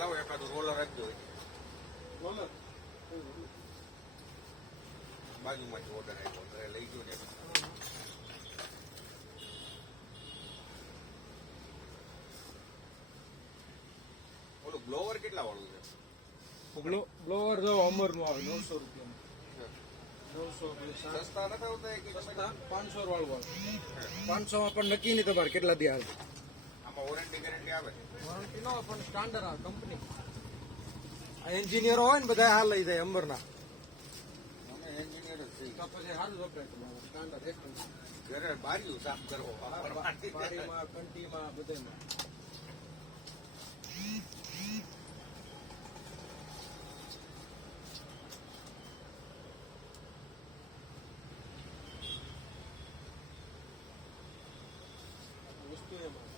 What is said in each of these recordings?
લાવો એકાદું રોલર રાખજો roller બાજુમાંથી order આવ્યો ઘરે લઈ ગયો ને ઓલું બ્લોવર કેટલા વાળું છે બ્લોવર જો અમર નું આવે 900 રૂપિયા 900 સસ્તા નથી આવતા કે સસ્તા 500 વાળું આવે 500 માં પણ નક્કી નહીં તમારે કેટલા દી આવે આમાં વોરંટી ગેરંટી આવે વોરંટી નો પણ સ્ટાન્ડર્ડ આવે કંપની આ એન્જિનિયરો હોય ને બધા આ લઈ જાય અંબરના અમે એન્જિનિયર જ છીએ તો પછી સારું વપરાય તમારે સ્ટાન્ડર્ડ એક ઘરે બારીયું સાફ કરવો પાણીમાં કંટીમાં બધામાં વસ્તુ એમાં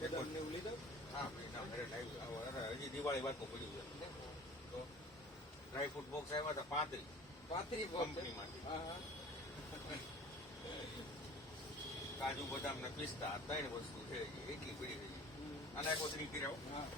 બેદામને એવું લીધા હા હજી દિવાળી વાતનું પડ્યું છે તો ડ્રાય ફ્રૂટ બોક્સ આવ્યા હતા 35 કંપનીમાંથી હા હા કાજુ બદામ ને પિસ્તા 3 વસ્તુ છે એટલી પડી રહી અને કોથરી પીરાવ હા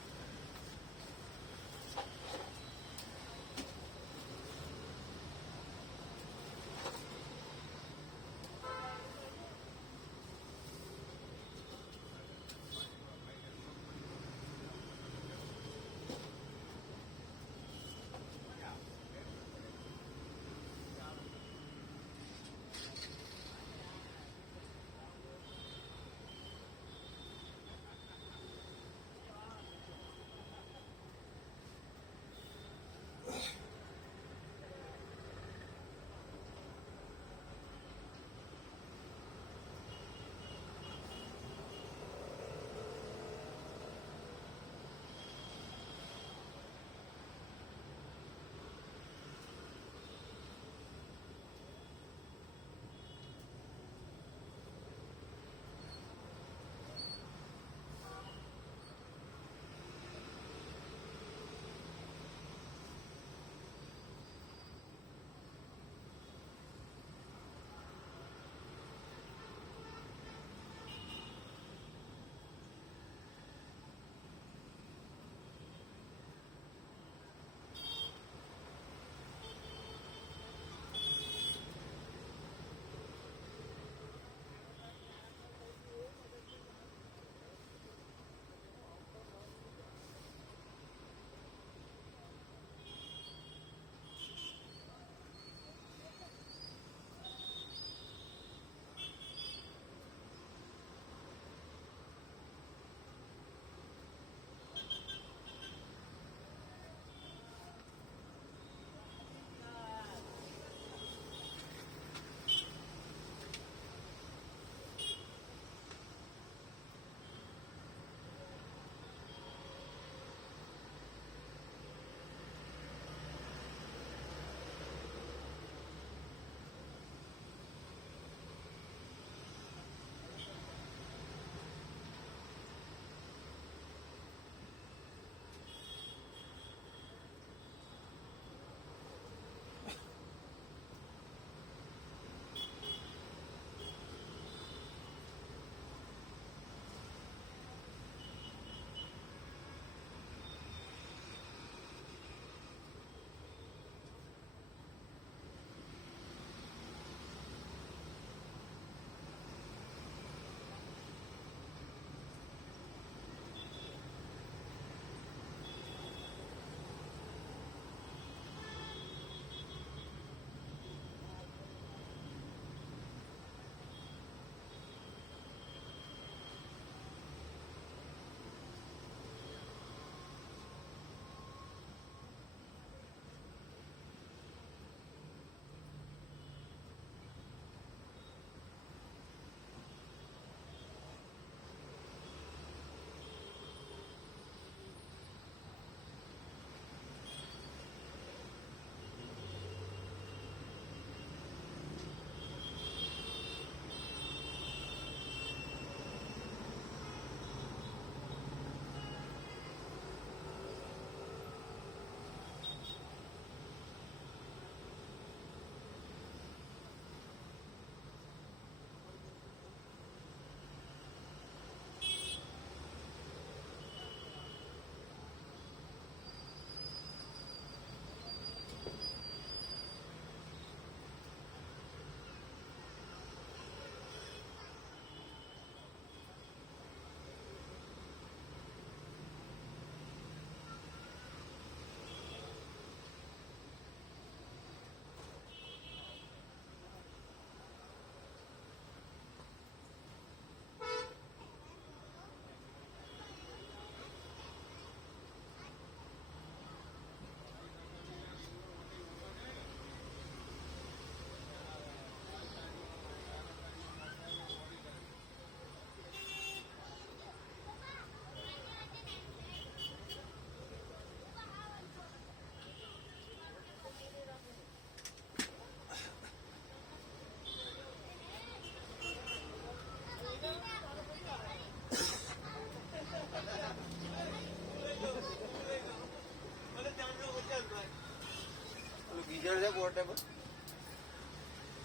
પોર્ટેબલ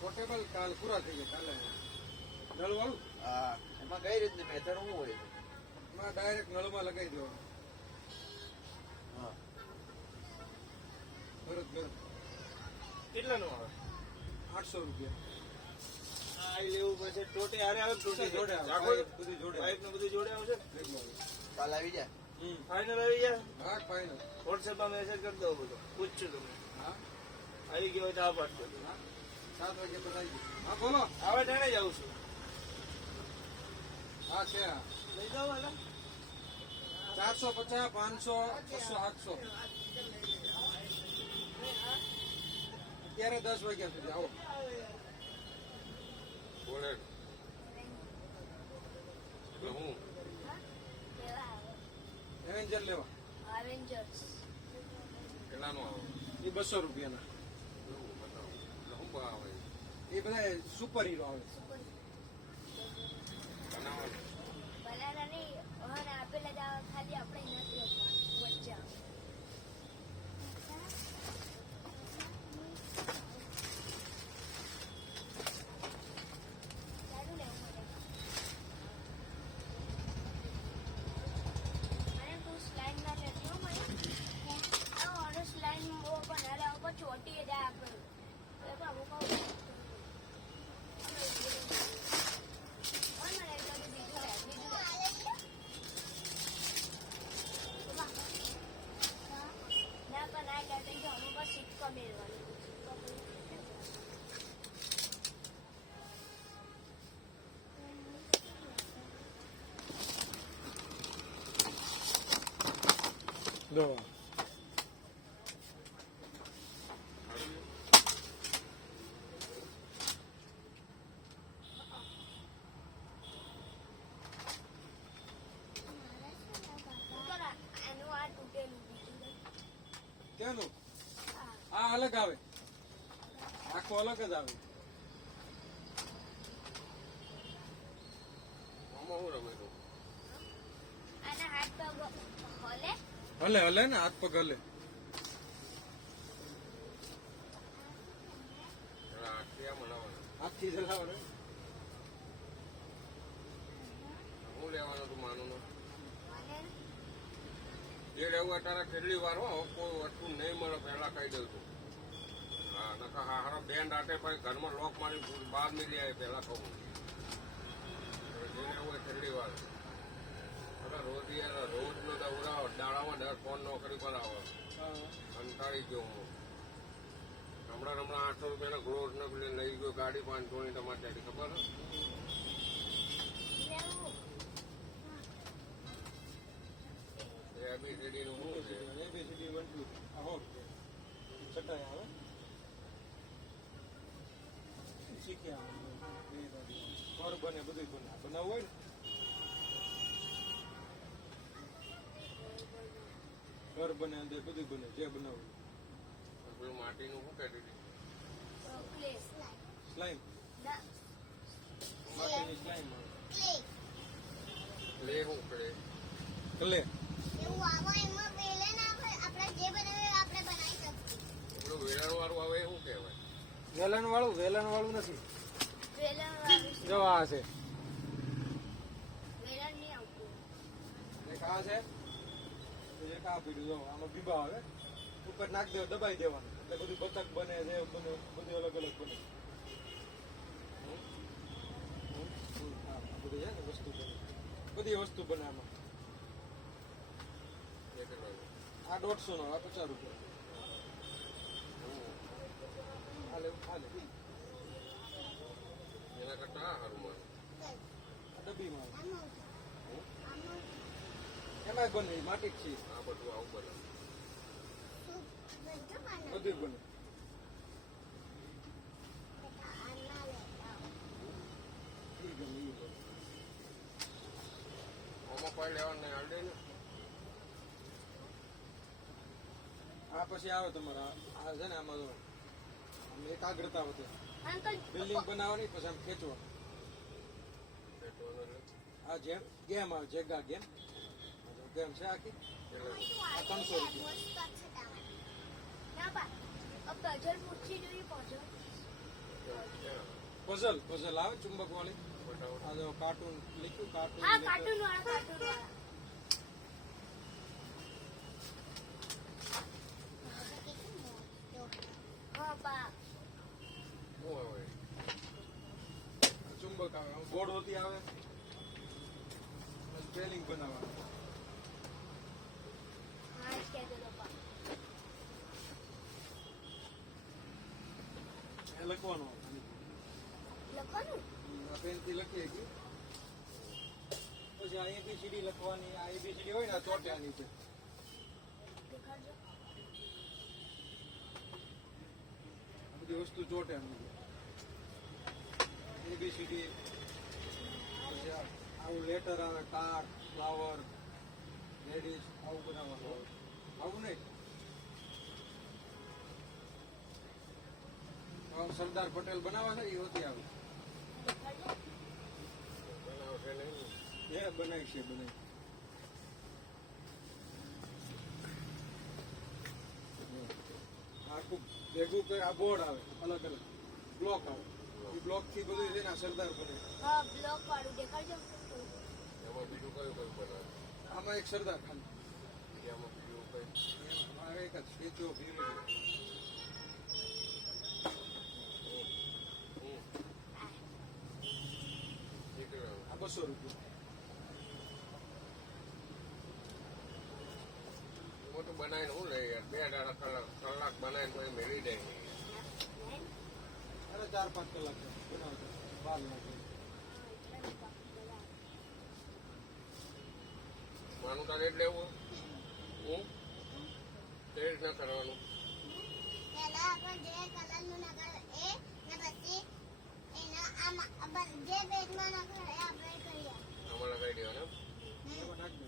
પોર્ટેબલ કાલ પૂરા થઈ ગયા કાલે નળ વાળું હા એમાં કઈ રીતની મેથડ શું હોય એમાં ડાયરેક્ટ નળમાં લગાવી દેવાનું હા ભરત ભરત કેટલાનું આવે 800 રૂપિયા આ લેવું પછી ટોટી હારે આવે ટોટી જોડે આવે. આખો બધું જોડે પાઇપ ને બધું જોડે આવશે કાલ આવી જાય હમ ફાઇનલ આવી જાય હા ફાઇનલ વોટ્સએપમાં મેસેજ કરી દો બધો પૂછશું તમે હા આવી ગયો હોય તો આ પાડજો 7 વાગે બતાવી દઉં હા બોલો આવે ટાણે જ આવું છું હા છે હા લઈ જાઓ એટલે 450 500 600 700 અત્યારે 10 વાગ્યા સુધી આવો બોલે એટલે હું એવેન્જર લેવા Avengers. કેટલાનો આવે એ 200 રૂપિયાના એવું બતાવો એટલે શું ભાવ આવે એ બધા સુપર હીરો આવે બનાવવાનું બનાના નહીં અને આપેલા જ આવે, ખાલી આપણે નથી આપવાનું વચ્ચે આવે. સારું ને મને તું સ્લાઇડ ના લેતી હો મને આ ઓનો સ્લાઇડ બનાવ્યા ઉપર ચોટી જાય આપણે એ પણ અમુક ના પણ આ લેટર તો અમુક સિક્કો મેળવાનું દવા એનું આ તૂટેલું બીજું કેનું આ અલગ આવે આખો અલગ જ આવે આમાં હું રમે તો આના હાથ પગ હલે હલે હલે ને હાથ પગ હલે એટલે આખી આ બનાવવાના હાથથી ચલાવો ને હું લેવાનું તું માનું ને મને જે લેવું હોય તારે કેટલી વાર હો કોઈ વસ્તુ નહીં મળે પહેલા કહી દઉં છું હા નકા હારો બેન્ડ આટે પછી ઘરમાં લોક મારી બહાર મિલી આવે પહેલા કહું જે લેવું હોય કેટલી વાર એટલે રોજનો દવડાવો દાડામાં 10 ફોન નોકરી પર આવે કંટાળી ગયો હું હમણાં 800 રૂપિયાના ગ્રોથ ને પેલી લઈ ગયો ગાડી 500 ની તમારે ખબર હે? લેવું ABCD નું શું છે ABCD 1 2 આહો ચટાઈ આવે શીખ્યા ઘર બને બધું બને બનાવવું હોય ને ઘર બને અંદર બધું બને જે બનાવવું પેલું માટીનું શું કહેતી હતી પ્લેસ સ્લાઇમ ના માટીની સ્લાઇમ આવે પ્લે લે શું કરે કલે એવું આવો એમાં પેલે ના આપણે જે બનાવે આપણે બનાવી શકીએ પેલું વેરાણ વાળું આવે એ શું કહેવાય વેલણ વાળું નથી વેલણ વાળું જો આ છે વેલણ નહીં આવતું એક આ છે એક આ પીડ્યું જો આમાં બીબા આવે ઉપર નાખ દે દબાઈ દેવાનું એટલે બધું બતક બને જે બને બધું અલગ અલગ બને હા, બધી છે ને વસ્તુ બને બધી વસ્તુ બને આમાં એ કરવાનું આ 150 નો આ 50 રૂપિયા હાલે હાલે એના કરતા આ સારું માનું આ ડબ્બીમાં એમાં બને માટી જ છે આ બધું આવું બને બધું બને ઈ ગમે ઈ ગમે. આમાં કોઈ લેવાનું નહીં હાલ દે ને આ પછી આવે તમારા આ છે ને આમાં જો આમ એકાગ્રતા વધે અંકલ બિલ્ડિંગ બનાવવાની પછી આમ ખેંચવાનું પેટ્રોલ એટલે આ જેમ ગેમ આવે જેગા ગેમ ગેમ છે આખી એટલે આ 300 રૂપિયા ના પા પઝલ પૂછી જોઈએ પઝલ. પઝલ આવે ચુંબક વાળી. આ જો કાર્ટૂન લખ્યું કાર્ટૂન. હા કાર્ટૂન વાળા. હા બા. ચુંબક આવે બોર્ડ હોતી આવે સ્પેલિંગ બનાવવાનું. હા જ કહેતો હતો બા. એ લખવાનું લખવાનું. પેનથી લખીએ કે પછી આ એબીસીડી લખવાની. આ એબીસીડી હોય ને આ ચોટે આ નીચે દેખાડજો. આ બધી વસ્તુ ચોટે આમ નીચે એબીસીડી. પછી આવું લેટર આવે કાર ફ્લાવર લેડીઝ આવું બનાવવાનું આવે. આવું નહીં સરદાર પટેલ બનાવવા છે એ હોતી આવે. દેખાડજો. બનાવશે નહીં. એ બનાવી છે બનાવી. આખું ભેગું કરી આ બોર્ડ આવે અલગ અલગ બ્લોક આવે. એ બ્લોક થી બધું છે ને આ સરદાર બને. હા બ્લોક વાળું દેખાડજો. એમાં બીજું કયું બનાવે? આમાં એક સરદાર ખાન. એમાં બીજું કઈ? આ એક જ સ્ટેચ્યુ ઓફ યુનિટી. આ 200 રૂપિયા. મોટું બનાવીને હું લઈ યાર 2 કલાક બનાવીને કોઈ મેળવી દે અરે 4-5 કલાક બનાવતો 12 લાખ. માનું તારે એટલે એવું હું તે રીતના કરવાનું. પહેલા આપણે જે કલરનું નગર એ ને પછી એના આમાં જે પેજમાં નગર એ આપણે કરીએ. આમાં લગાવી દેવાના. એમાં નાખ દે.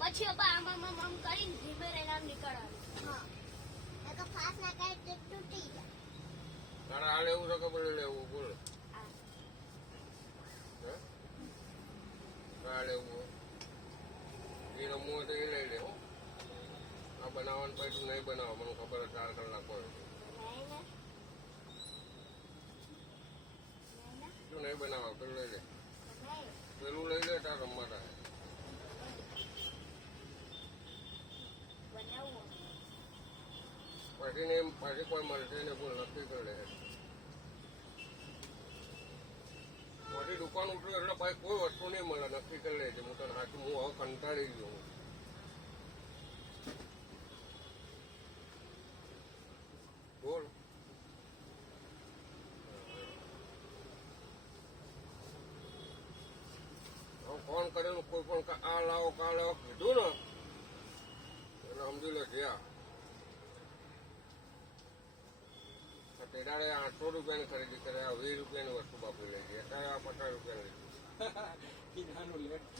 પછી આમ કરીને ધીમે રહીને આમ નીકળવાનું. હા એટલે ફાસ્ટ ના કરે તો તૂટી જાય. તારે આ લેવું છે કે પેલું લેવું બોલ. હે આ લેવું એ રમવું હોય તો એ લઈ લે હો. આ બનાવવાનું પૈસું નહીં બનાવો મને ખબર 4 કલાક હોય શું નહીં બનાવવા પેલું લઈ લે. પેલું લઈ લે તાર રમવા થાય. પછી ને પછી કોઈ મળશે ને બોલ નક્કી કરી લે. પછી દુકાન ઉઠ્યું એટલે ભાઈ કોઈ વસ્તુ નહીં મળે નક્કી કરી લે છે. હું તને સાચું હું હવે કંટાળી ગયો હું. બોલ ફોન કરેલું કોઈ પણ આ લાવો કા લાવો કીધું ને એટલે સમજી લે જ્યાં તેડાડે 800 રૂપિયાની ખરીદી કરે આ 20 રૂપિયાની વસ્તુ બાપી લઈ ગઈ અત્યારે આ 50 રૂપિયાની લીધી. ઈ નાનું લેટ.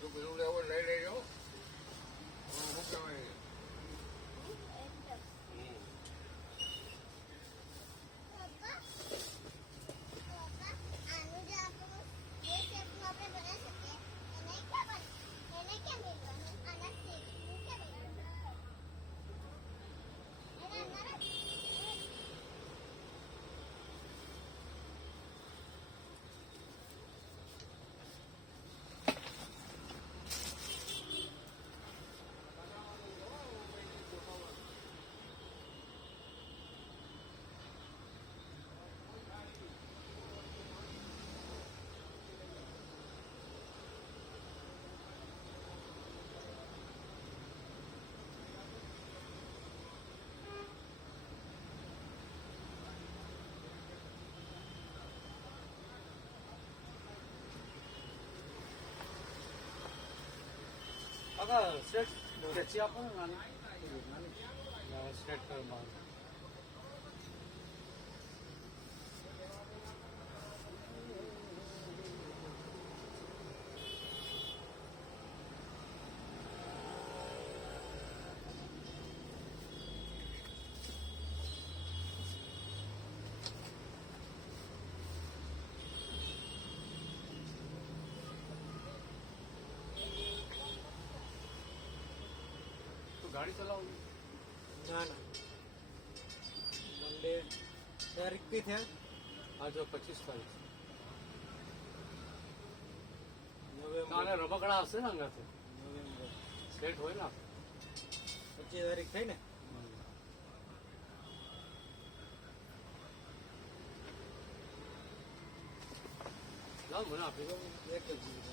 હજુ પેલું લેવું લઈ લેજો. શું કહેવાય આનું જે આપણું જે શેપનું આપણે બનાવી શકીએ એને ક્યાં મેળવાનું આના શેપનું ક્યાં મેળવાનું એને અંદર જ આગળ સ્ટ્રેટ ખેંચી આપો ને નાની સ્ટ્રેટ કરવા. ગાડી ચલાવું ના ના મંડે તારીખ કઈ થયા આજે 25 તારીખ નવેમ્બર કાલે રમકડા હશે ને અંગાથી નવેમ્બર સેટ હોય ને 25 તારીખ થઈ ને લાવ મને આપી દો એક જ મિનિટ.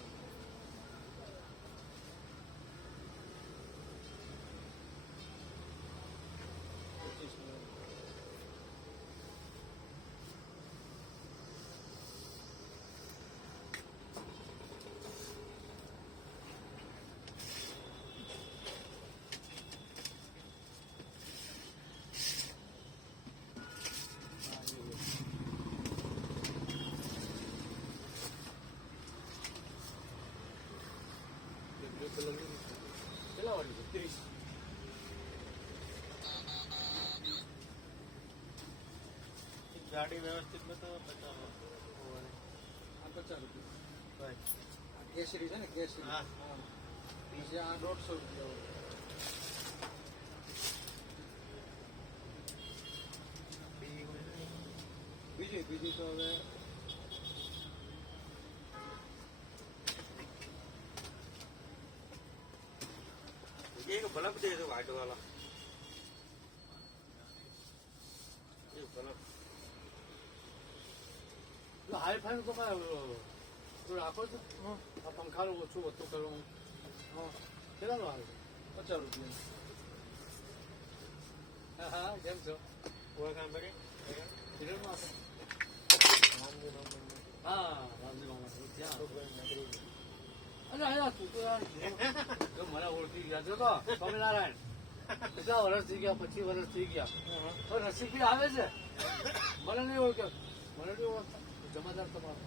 25 નવેમ્બર. કેટલા વાળી છે 30 ગાડી વ્યવસ્થિત બતાવો 50 આ 50 રૂપિયા ભાઈ આ કેસરી છે ને કેસરી હા. પછી આ 150 રૂપિયા બીજી તો હવે એક બલ્બ દે દો વાઈટ વાળા એક બલ્બ હાઈ ફાઈ તો કાંઈ રાખો છો આ પંખાનું ઓછું વધતું કરવાનું કેટલાનું આવે છે 50 રૂપિયા હા હા કેમ છો ઓળખાણ પડી સિરિયલમાં આપો હા રામજી મામા ત્યાં અરે આયા તું તો યાર જો મને ઓળખી ગયા છો તો સ્વામિનારાયણ કેટલા વર્ષ થઈ ગયા 25 વર્ષ થઈ ગયા તો રસીપી આવે છે મને નહીં ઓળખ્યો મને નહીં ઓળખતા જમાદાર તમારો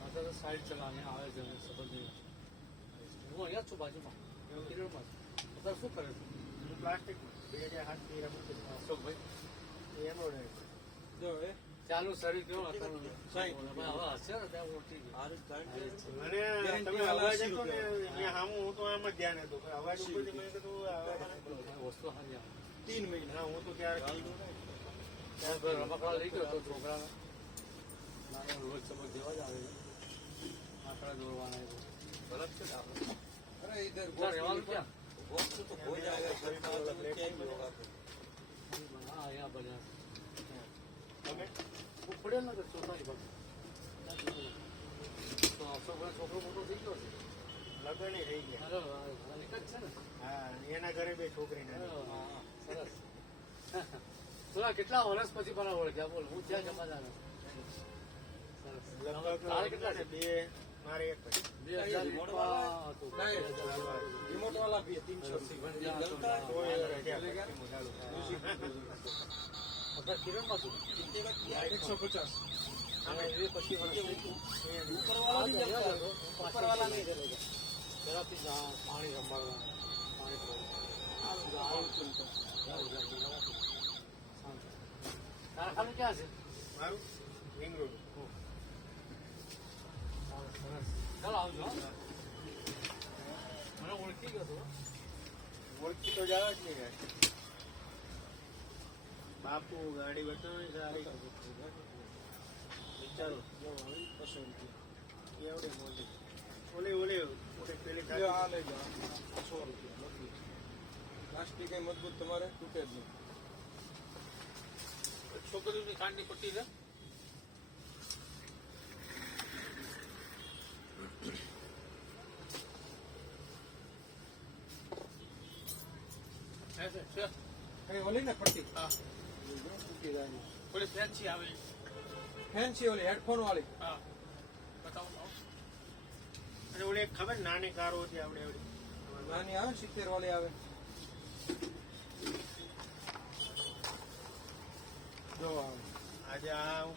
માતા તો સાઈડ ચલાવીને આવે છે મને ખબર નહીં હું અહીંયા જ છું બાજુમાં કિરણમાં છું અત્યારે શું કરે છે પ્લાસ્ટિક 2007 થી રમતું અશોકભાઈ એનો રહે જો એ ચાલુ શરીર કેવું અત્યારનું હવે હશે ને ત્યાં ઓળખી ગયા અને Guarantee તમે વાળા અવાજ 80 હતો ને રૂપિયા. અહીંયા સામું હું તો આમ જ ધ્યાન હતું કે અવાજ ઉપરથી મેં કીધું અવાજ વસ્તુ સારી આવે 3 મહિના ના હું તો ક્યારેક ત્યાં કોઈ રમકડા લઈ ગયો તો છોકરાને નાના રોજ સમજ જેવા જ આવે છે આંકડા દોરવાના એ બધું. ગલત છે ને આપણે અરે ઇધર ત્યાં રહેવાનું ક્યાં તો હો જાય હા અહીંયા બન્યા તમે હું પડેલ ને ચોથાની બાજુ તો અશોકભાઈ છોકરો મોટો થઈ ગયો છે લગ્ન રહી ગયા અરે આ એક જ છે ને હા એના ઘરે બે છોકરી ના હા, સરસ થોડા કેટલા વર્ષ પછી મને ઓળખ્યા બોલ હું ત્યાં જમાદાર હતો. સરસ લગભગ તારે કેટલા છે બે મારે એક જ. 2000 હતું. રિમોટ વાળા ભી 300 રૂપિયા કોઈ રહ્યા. અત્યારે કિરણમાં છું 150 અને એ પછી વર્ષ થઈ ગયું. ઉપરવાળા બી અહીંયા જ જતા. હતો. ઉપરવાળા નહીં ચલેગા. પેલાથી જ આ પાણી રમાડવા પાણી પીવાનું. આવું ચલતો. કારખાનું ક્યાં છે મારું રિંગ રોડ સરસ ચાલો આવજો હો. મને ઓળખી ગયો હતો ઓળખી તો જાવ જ નહીં ગાડી બાપુ ગાડી બતાવે સારી વિચારો 200 રૂપિયા. કેવડી મોટી ઓલી ઓલી ઓલી પેલી લ્યો, આ લઈ જાઓ. 100 રૂપિયા મજબૂત. પ્લાસ્ટિક એ મજબૂત તમારે તૂટે જ નહીં. છોકરીઓની કાંડની પટ્ટી છે કઈ ઓલી ને પટ્ટી હા તૂટી જાય નહીં. થોડી ફેન્સી આવે ફેન્સી ઓલી હેડફોન વાળી હા બતાવો અને ઓલી એક ખબર નાની કારો હતી આપણે એવડી નાની આવે ને 70 વાળી આવે જો આવે. આજે આ હું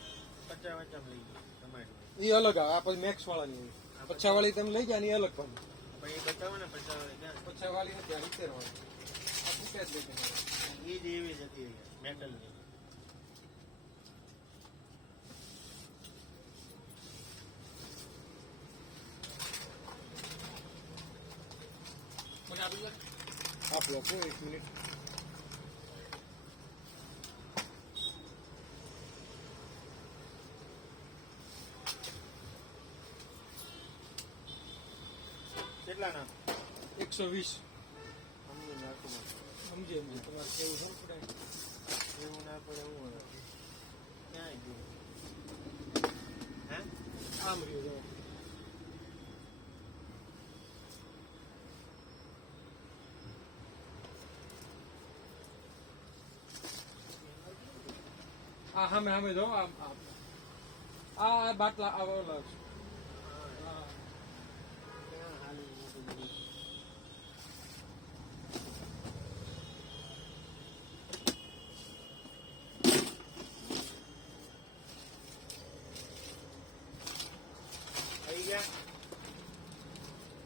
50 લઈ ગયો તમારી ઈ અલગ આવે આ પછી મેક્સ વાળાની હોય. 50 વાળી તમે લઈ ગયા ને ઈ અલગ પણ પછી બતાવો ને 50 વાળી ક્યાં 50 વાળી નથી આ 70 વાળી આ તૂટે જ નહીં તમારે. એ જ એવી જ હતી મેટલની મને આપી દે આપો આપો 1 મિનિટ. કેટલા ના 120. સમજી નાખું સમજે તમારે કેવું છે ને પડે. એવું ના પડે એવું હોય ક્યાંય ગયું હે આમ રહ્યું જો. આ સામે જો આ બાટલા આ ઓલા છે. હા. ક્યાં હાલી મોટું બધું આવી ગયા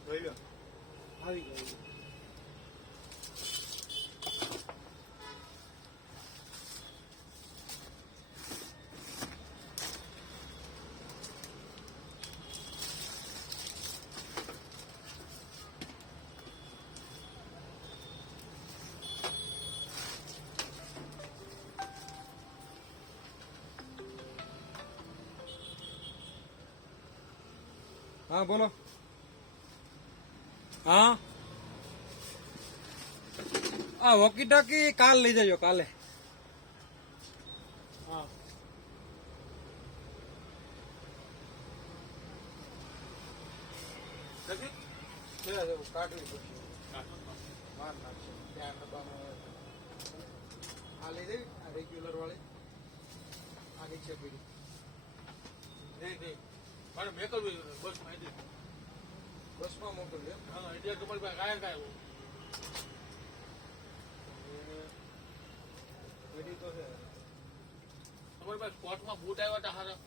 જોઈ લો આવી ગયું. હા બોલો. હા આ વોકી ટોકી કાલ લઈ જજો કાલે. હા કાઢવી પડશે. માર નાખશે ત્યાં ડબ્બામાં. આ લઈ જઈ આ રેગ્યુલર વાળી આ નીચે પડી. નહીં મારે મેં કરવું બસમાં એટલે બસમાં મોકલજો. હા એટલે તમારી પાસે કાંઈ કાંઈ રેડી તો છે. તમારી પાસે કોર્ટમાં બૂટ આવ્યા હતા હારા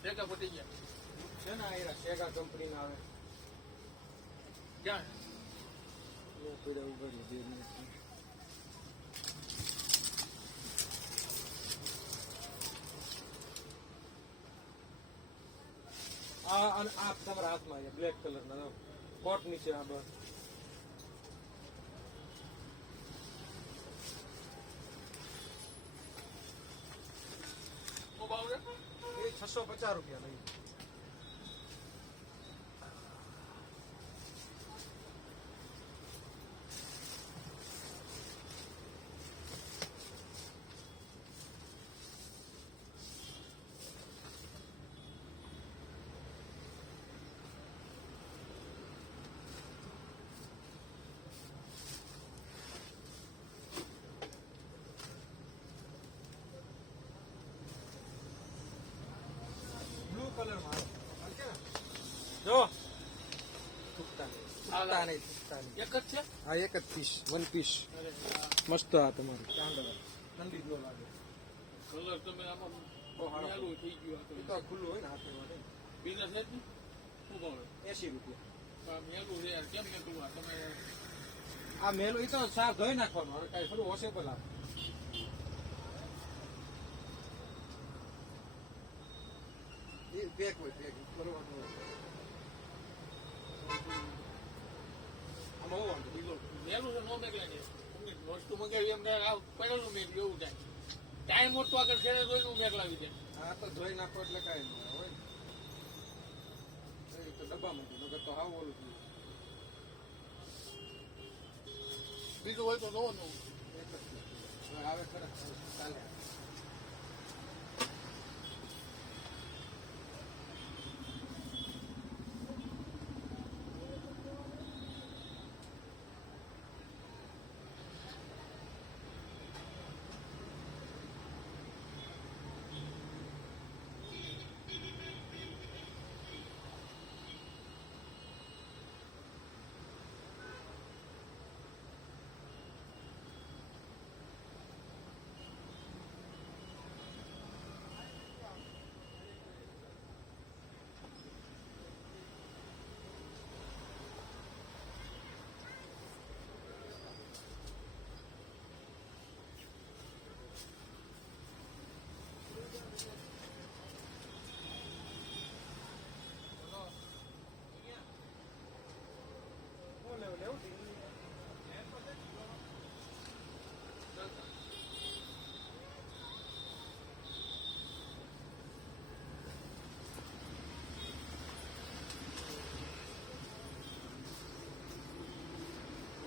ટેકા પટી ગયા છે ને આ સેગા કંપનીના આવે. ક્યાં પડ્યા ઉભા રહ્યો 2 મિનિટ. અને આ તમારા હાથમાં બ્લેક કલરના કોટ નીચે આ બસ. શું ભાવ છે એ 650 રૂપિયા લઈ. બ્લુ કલર માં જો તૂટતા નહીં તૂટતા નહીં. એક જ છે આ એક જ પીસ 1 પીસ અરે મસ્ત. આ તમારું ચાંદા ઠંડી જ ન લાગે. કલર તમે આમાં બહુ સારો. મેલું થઈ ગયું એ તો ખુલ્લું હોય ને હાથે માટે. બિઝનેસ છે જ ને શું ભાવ 80 રૂપિયા. મેલું છે યાર કેમ મેલું આ તમે આ મેલું એ તો સાફ ધોઈ નાખવાનું. હવે કઈ થોડું વોશેબલ આવે. એ પેક હોય પેક કરવાનું હોય. આમાં હું વાંધો? બીજો મેલું છે નો મેકલા છે વસ્તુ મંગાવી એમને આ પડેલું મેકલું એવું થાય ટાઈમ મોટો આગળ છેડે જોઈને મેકલાવી દે આ તો ધોઈ નાખો એટલે કાંઈ નહીં હોય ને. એ તો ડબ્બામાં હતું નકર તો હાવ ઓલું થયું. બીજું હોય તો નવો નવું એક જ થયું. હવે આવે ખરા ચાલે.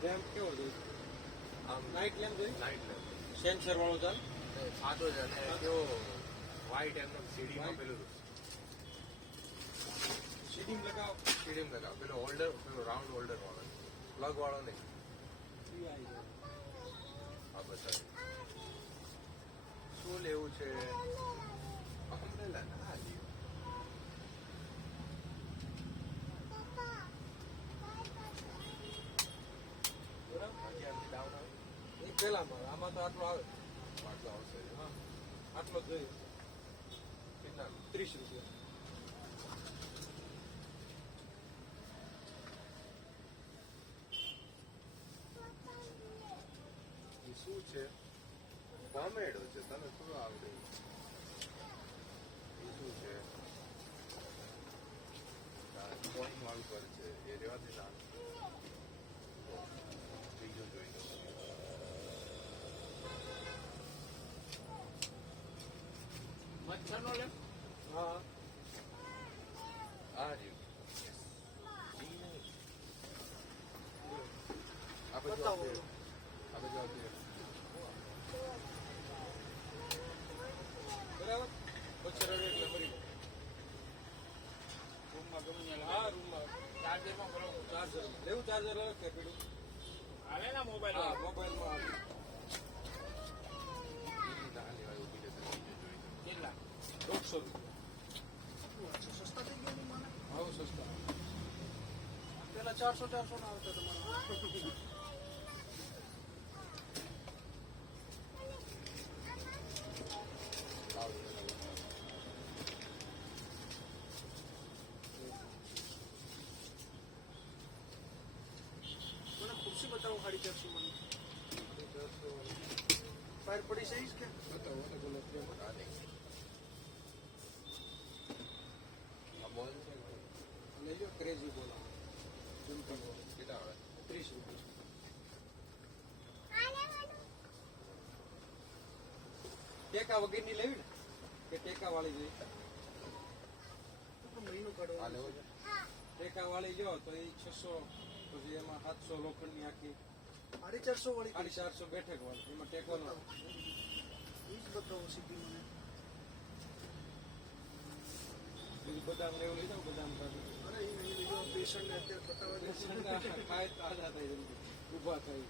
લેમ્પ કેવો જોઈએ? આમ નાઇટ લેમ્પ જોઈએ? નાઇટ લેમ્પ સેન્સર વાળો ચાલ. સાદો છે અને કેવો વ્હાઈટ એમનો સીડીમાં પેલું સીડીમ લગાવો. સીડીમ લગાવ પેલો હોલ્ડર પેલો રાઉન્ડ હોલ્ડર વાળો પ્લગ વાળો નહીં આ બધા શું લેવું છે અમરેલા ના લ્યો બાકી આમથી ડાઉન આવે એ પેલામાં આમાં તો આટલો આવે. આટલો આવશે હા, આટલો જ જોઈએ. કેટલા 30 રૂપિયા. એ શું છે કોમેડો છે તને શું આવડે એ શું છે કોઈન વાળું પર છે એ રેવાથી નાનું બીજું જોઈ લો મચ્છરનો લે હા, આ રહ્યું આ બધું બતાવો. આ બધું આવતી બરાબર. પછી રડે એટલે મરી જાય. રૂમમાં ગમે ત્યાં હા, લાગે. રૂમમાં ચાર્જરમાં કરો ચાર્જર લેવું. ચાર્જર અલગ કે પીડું? આવે ને મોબાઈલ હા, મોબાઈલમાં આવે. ના લેવાય ઉભી રહેશે બીજું જોઈ લો કેટલા 150 રૂપિયા. સસ્તા થઈ ગયા નહીં મને આવું સસ્તા. પેલા 400 ના આવતા તમારા મને ખુરશી બતાવો 450 મને બહાર પડી છે કે બતાવો ને બોલો કેમ? આ નહીં આ બોલ છે લઈ લો. ક્રેઝી બોલા સિમ્પલ બોલ. કેટલા આવે 30 રૂપિયા. ટેકા વગરની લેવી ને કે ટેકા વાળી જોઈએ? મહિનો કાઢો આ લેવો છે ટેકા વાળી લ્યો તો એ 600, પછી એમાં 700 લોખંડની આખી, 450 વાળી 450 બેઠક વાળી. એમાં ટેકો નો એ જ બતાવો સીધી મને બીજું બદામ ને એવું લઈ જાઓ. બદામ કાઢી અરે એ નહીં લીધો પેશન્ટને અત્યારે બતાવવા દે ખાય તો આજા થાય જલ્દી ઊભા થાય.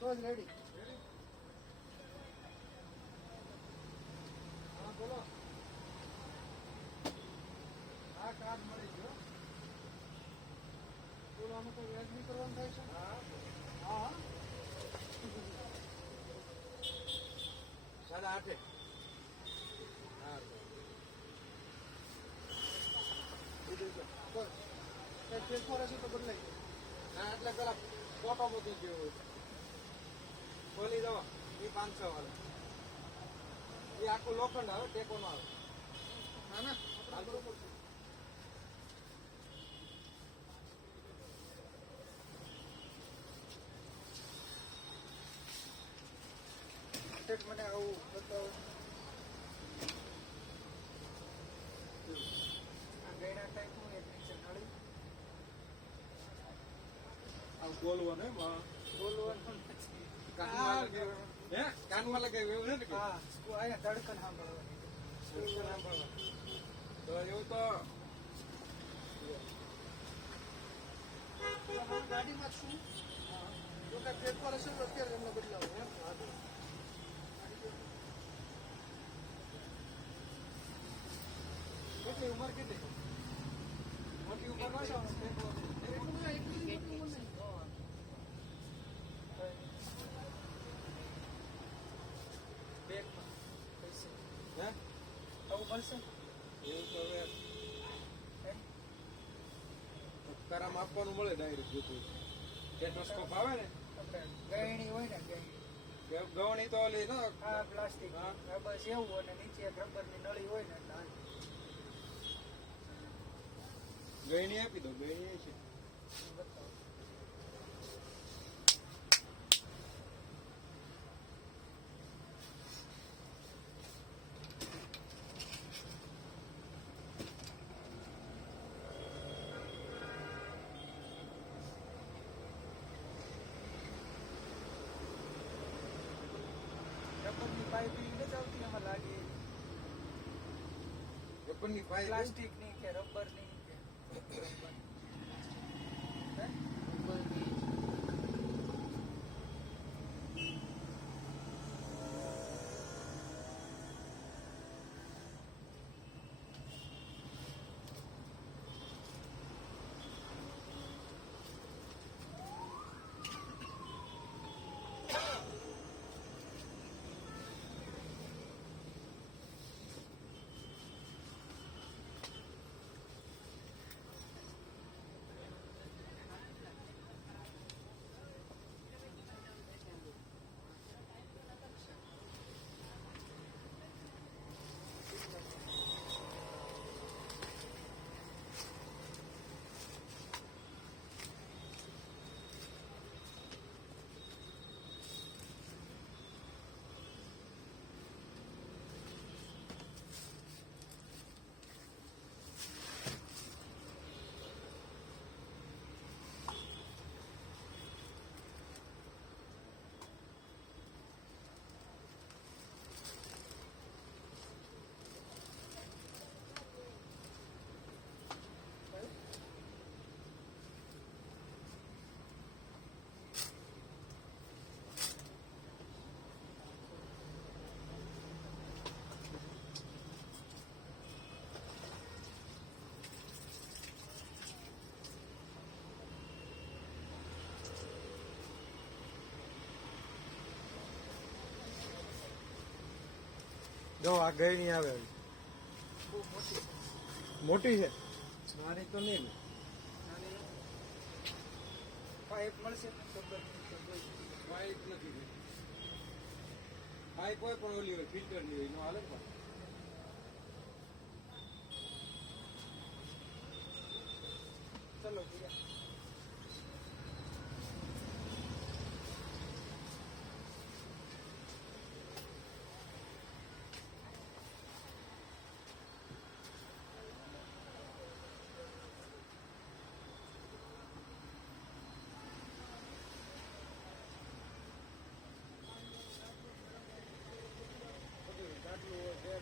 તો જ રેડી હા, બોલો. હા, કાર્ડ મળી ગયો. બોલો આમાં કોઈ વ્યાજ નહીં કરવાનું થાય છે હા, હા 8:30. હા, બસ કઈ ફેરફાર હશે તો બદલાઈ જાય. ના એટલે પેલા ફોટો મૂકી ગયો હોય ખોલી દો. એ 500 વાળો. એ આખું લોખંડ આવે, ટેકો નો આવે. ના ના આપણે બરોબર છે ઠીક, મને આવું બતાવો આ ગયડા ટાઈપનું એક નીચે નળી આ બોલવાનું એમ. હા. બોલવાનું નથી કાનમાં લગાવ્યું. હે? કાનમાં લગાવ્યું એવું છે ને કે? હા અહીંયા ધડકન સાંભળવાની તો એવું તો તમારી ગાડીમાં છું જો કાંઈ ફેરફાર હશે તો અત્યારે એમને બદલાવો એમ કેટલી ઉંમર કેટલી? પટ્ટી ઉપર વાસવાનું બેગમાં પૈસે હે આવું મળશે એવું તો હવે હે? કરામ આપવાનું મળે ડાયરેક્ટ જોતું સ્ટેટોસ્કોપ આવે ને આપણે ગયણી હોય ને ગયણી ગવણી તો ઓલી ના આ પ્લાસ્ટિક હા. બસ એવું અને નીચે એક રબરની નળી હોય ને એટલે હાલે. ગયણી આપી દો ગયણી છે બતાવો. રબરની પાઇપિંગ નથી આવતી એમાં લાગે રબરની ફાઇલ પ્લાસ્ટિક ની કે રબર ની કે રબર. હે? જો આ ગયણી આવે બહુ મોટી છે. મોટી છે નાની તો નહીં નાની પાઇપ મળશે ને ખબર નહીં તો કોઈ. પાઇપ નથી પાઇપ હોય પણ ઓલી હોય ફિલ્ટર ની હોય નો હાલે પણ ચલો ભૈયા બધું ગાડલું હોય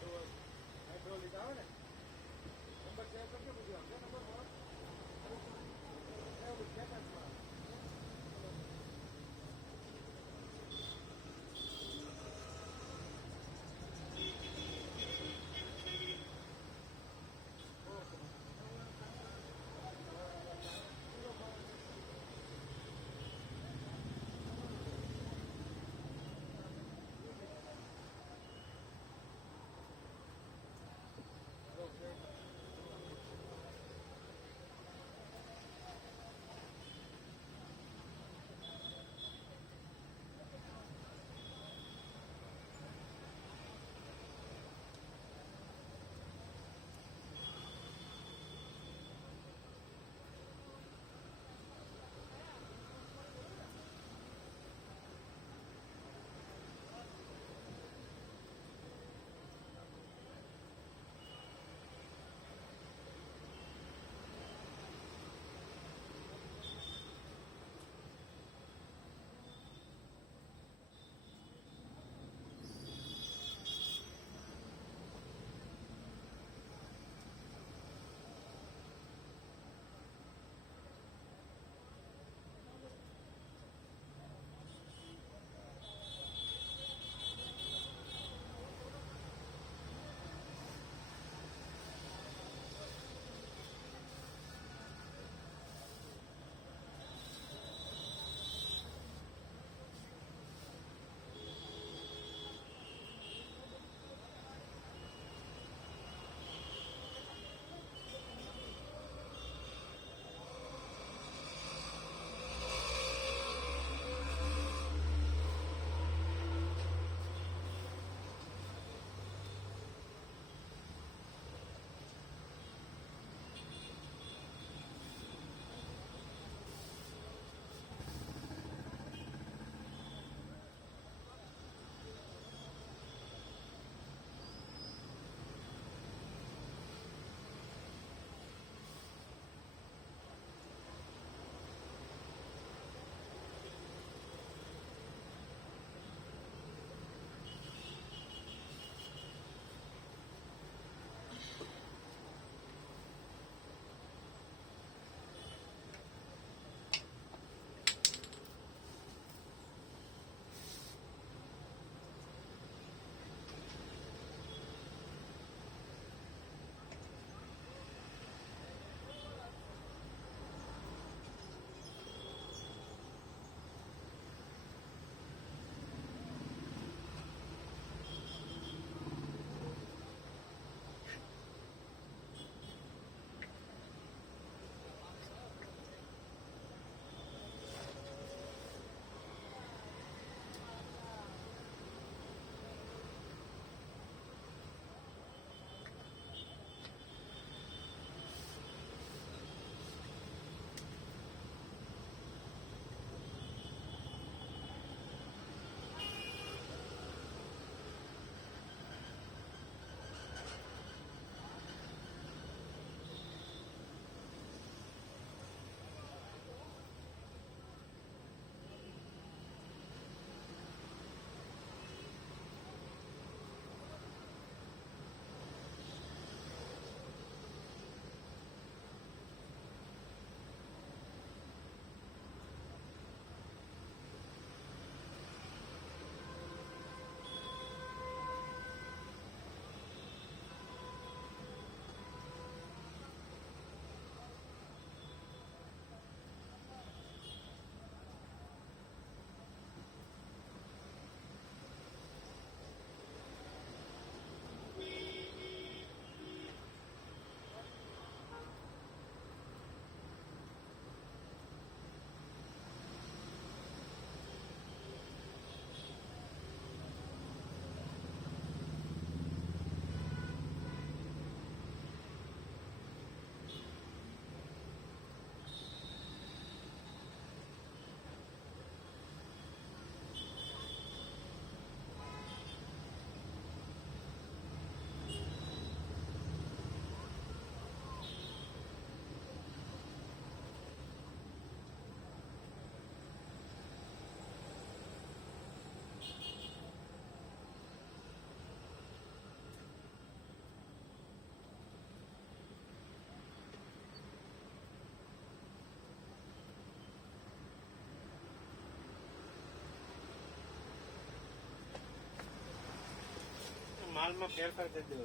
માલમાં ફેરફાર કરી દેવો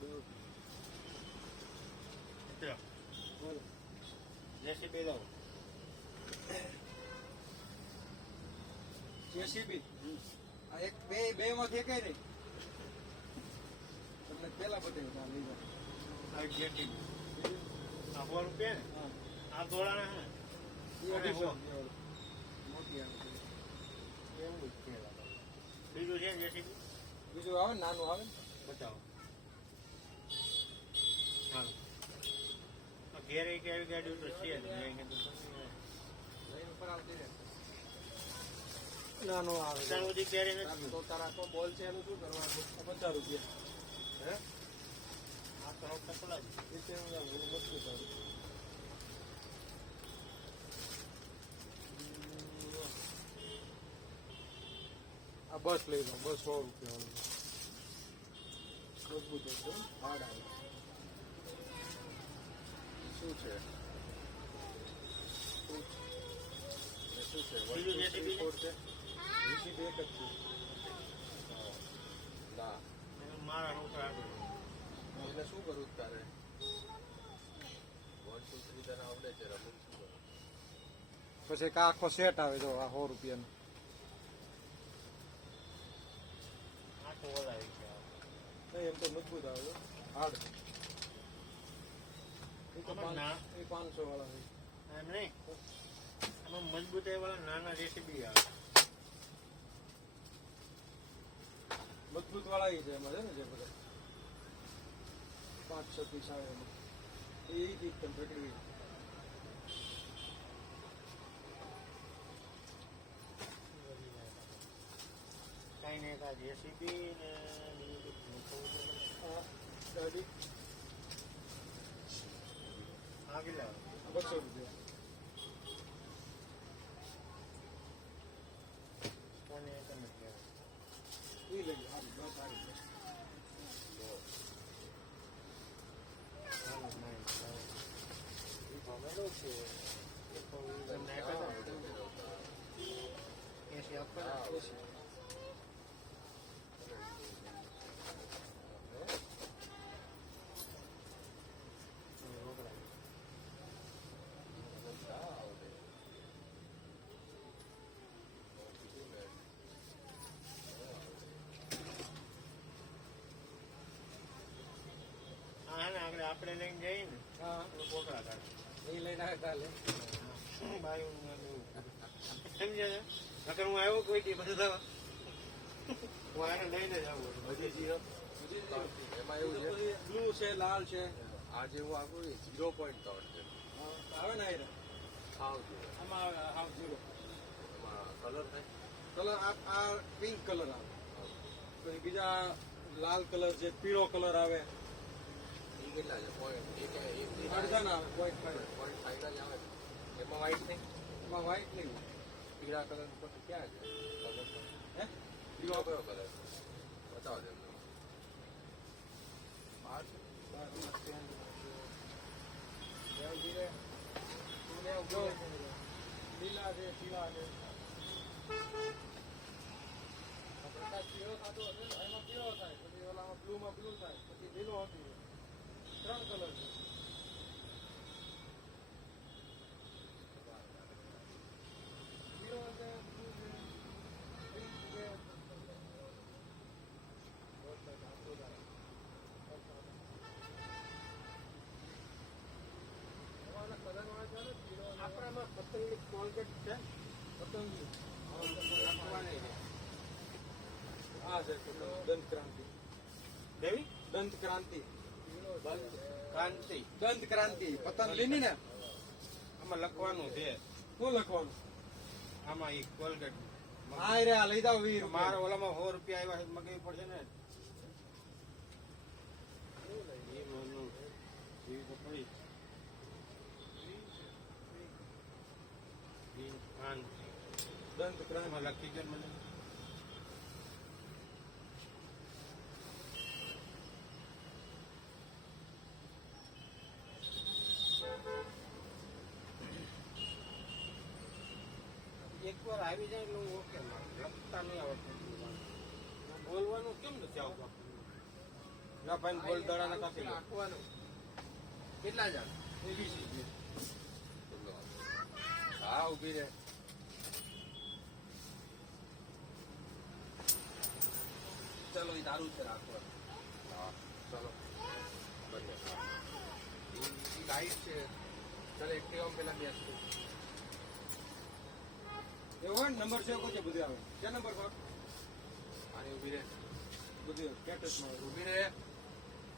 જોઈએ. બોલો. જેસીબી લાવો. જેસીબી આ એક બે માંથી એકેય નહીં તમને પેલા બતાવ્યું આ લઈ જાઓ. આ જેસીબી. આ 100 રૂપિયા ને? હા આ ધોળાના હે ને? એ અને 250 હો. મોટી આવે છે. એવું જ છે. બીજું છે જેસીબી? બીજું આવે ને નાનું આવે ને બતાવો. હાલો. આ ઘેરે કે આવી ગાડી તો છે જ. મેં કીધું લઈને ઉપર આવતી રહે નાનું આવે અત્યાર સુધી ઘેરે નથી. તો તારા તો બોલ છે એનું શું કરવાનું 50 રૂપિયા હે આ તો હવે પકડા જ. રીતે હું જાઉં, હું મજબૂત આવું. આ બસ લઈ લો બસ 100 રૂપિયા મજબૂત એકદમ હાર્ડ આવે શું છે શું છે બીજું જેસીબી છે? જીસીબી એક જ છે ના મારા છોકરા આગળ. એટલે શું કરું તારે 1 2 3 તને આવડે છે રમવું શું કરું પછી એક આખો સેટ આવે જો આ 100 રૂપિયાનો આ તો ઓલા આવી ગયા. નહીં એમ તો મજબૂત આવે છે હાર્ડ એ તો આમાં ના. 500 વાળા હોય એમ નહીં. આમાં મજબૂતાઈ વાળા નાના જેસીબી આવે. મજબૂત વાળા છે એમાં છે ને જે બધા 5-6 પીસ આવે એમાં એ એકદમ પકડી કઈ નહીં કા જેસીબી ને બીજું કંઈક મૂકવું છે. ગાડી આ કેટલા? 200 રૂપિયા કોને તમે કહેવાય? એ લઈ સારું બસ સારી છે હાલો, નહીં, ચાલો. એ ભમેલો છે. એ તો તમને આપ્યા હતા ને? 80 આપવાના? રોકડા. હા ને આગળ આપણે લઈને જઈએ ને હા તો કોકડા કાઢે. એ લઈને આવે કાલે બાયું ને એવું. સમજ્યા છે? નકર હું આવ્યો કોઈ દી બધા હું આને લઈને જ આવું બધી જીરો. એમાં એવું છે બ્લુ છે લાલ છે આ જેવું આપણું 0.3 છે આવે ને આયરા સાવ જેવું આમાં આવે હાવ 0 એમાં કલર થાય કલર આ પિંક કલર આવે પછી બીજા લાલ કલર છે પીળો કલર આવે એ કેટલા છે પોઈન્ટ એક અડધા ના આવે વ્હાઈટ કલર પોઈન્ટ ફાઈવ જ આવે એમાં વ્હાઈટ નહીં એમાં વ્હાઈટ નહીં પીળા કલર પછી ક્યાં છે કલર હે પીળો કયો કલર બતાવો દે એમને. આ છે. જો લીલા છે પીળા છે પ્રકાશ પીળો થતો હશે ને એમાં પીળો થાય પછી ઓલામાં બ્લુમાં બ્લુ થાય પછી લીલો હતી 3 કલર છે પીળો છે બ્લુ છે પિંક છે આપણામાં પતંગની કોલગેટ છે પતંગી રાખવાની છે આ છે દંત ક્રાંતિ દેવી દંત ક્રાંતિ કાંતિ. દંત ક્રાંતિ પતંગ લીની ને આમાં લખવાનું છે. શું લખવાનું આમાં એક કોલગેટ. હા રે આ લઈ જાવ 20 મારા રૂપિયા ઓલામાં 100 રૂપિયા આવ્યા છે, મગાવી પડશે ને. એ માનું. એવી તો પડી. કાંતિ. દંત ક્રાંતિ એમાં લખી દે મને. એકવાર આવી જાય એટલે હું ઓકે લખતા નહીં આવડતું. બોલવાનું કેમ નથી આવતું? ના ભાઈ ગોળ દડાના કાપી લો. નાખવાનું કેટલા જણ એબીસી હા ઉભી રહે ચલો એ તારું છે રાખવા હા ચલો બંને લાઈટ છે ચાલો એક્ટિવા પેલા બેસતું એવું હોય ને નંબર સેવ કરજો બધું આવે ક્યાં નંબર પર અને ઉભી રહે બધું સ્ટેટસમાં ઉભી રહે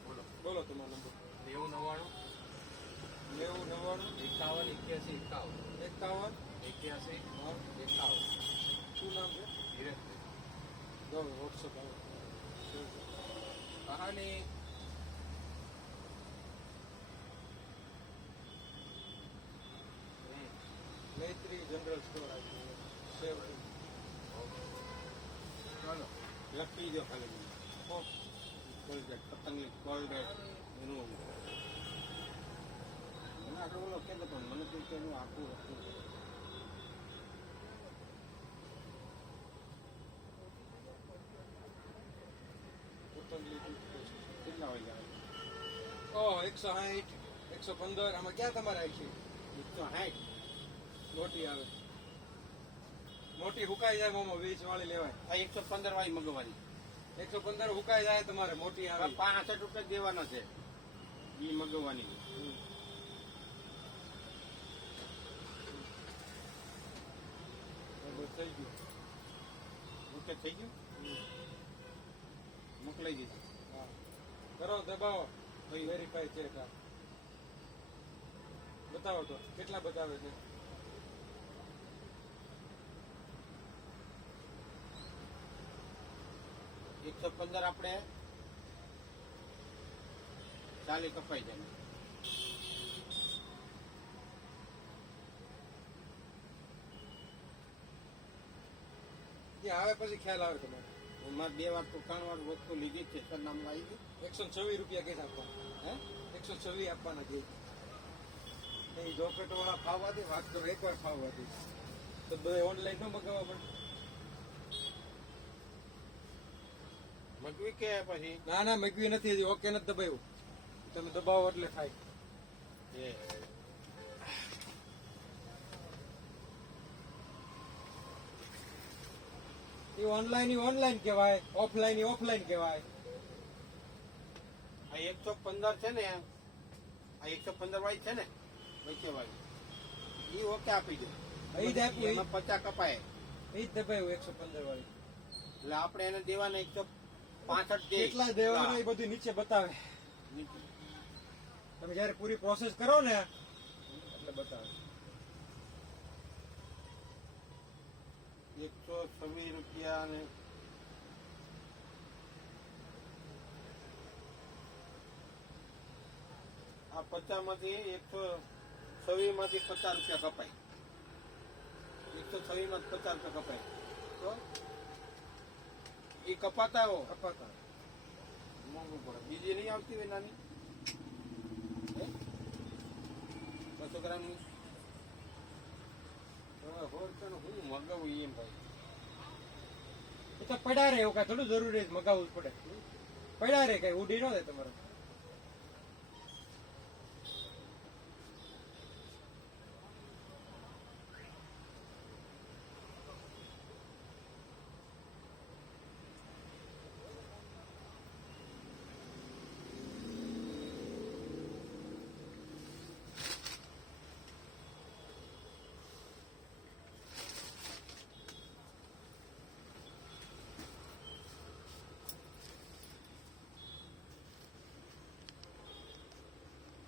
બોલો બોલો તમારો નંબર 90 90 99 51 81 51 51 81 હા 51 શું નામ છે ધીરે જો વોટ્સઅપ આવે કહાની મૈત્રી જનરલ સ્ટોર આવી સેવ ચાલો લખી દો ખાલી કોલગેટ પતંગની કોલગેટ એનું મને આગળ ઓલો કહેતો પણ મને કહ્યું કે એનું આખું હતું પતંગલી ટૂથપેસ્ટ કેટલા વાગ્યા ઓહ 160 115 આમાં ક્યાં તમારે આવી છે 160 મોટી આવે મોટી હુકાઈ જાય મોમો 20 વાળી લેવાય આ 115 વાળી મગવાની 115 હુકાઈ જાય તમારે મોટી આવે 65 રૂપિયા દેવાના છે ઈ મગવાની બરાબર થઈ ગયું ઓકે થઈ ગયું મોકલાઈ દીધું હા કરો દબાવો વેરીફાઈ ચેક આ બતાવો તો કેટલા બતાવે છે 115 આપણે ચાલી કપાઈ જાય ત્યાં આવે પછી ખ્યાલ આવે તમારે એમાં 2 વાર તો 3 વાર વસ્તુ લીધી જ છે સરનામું આવી ગયું 126 રૂપિયા કેસ આપવાના હે 126 આપવાના કે એ જોકેટો વાળા ફાવવા દે વાત તો એકવાર ફાવવા દે તો બે ઓનલાઈન નો મગાવવા પણ મગવી કે પછી ના ના મગવી નથી હજી ઓકે નથી દબાવ્યું તમે દબાવો એટલે થાય એ એ ઓનલાઈન કહેવાય ઓફલાઈન કહેવાય આ 115 છે ને આ 115 વાળી છે ને વચ્ચે વાળી ઈ ઓકે આપી દે અહીં જ આપ્યું, એમાં 50 કપાય એ જ દબાવ્યું 115 વાળી એટલે આપણે એને દેવાના 165 દે કેટલા દેવાના એ બધું નીચે બતાવે નીચે. તમે જયારે પૂરી પ્રોસેસ કરો ને એટલે બતાવે 126 રૂપિયા ને આ 50 માંથી 126 માંથી 50 રૂપિયા કપાય 126 માં 50 રૂપિયા કપાય તો એ કપાતા હો કપાતા મોંઘું પડે બીજી નહીં આવતી હોય નાની હે? 200 ગ્રામની હવે હોલસેલ હું મગાવું એમ ભાઈ એ તો પડ્યા રે એવું કઈ થોડું જરૂરી મગાવવું જ પડે પડ્યા રે કઈ ઉડી ન થાય તમારે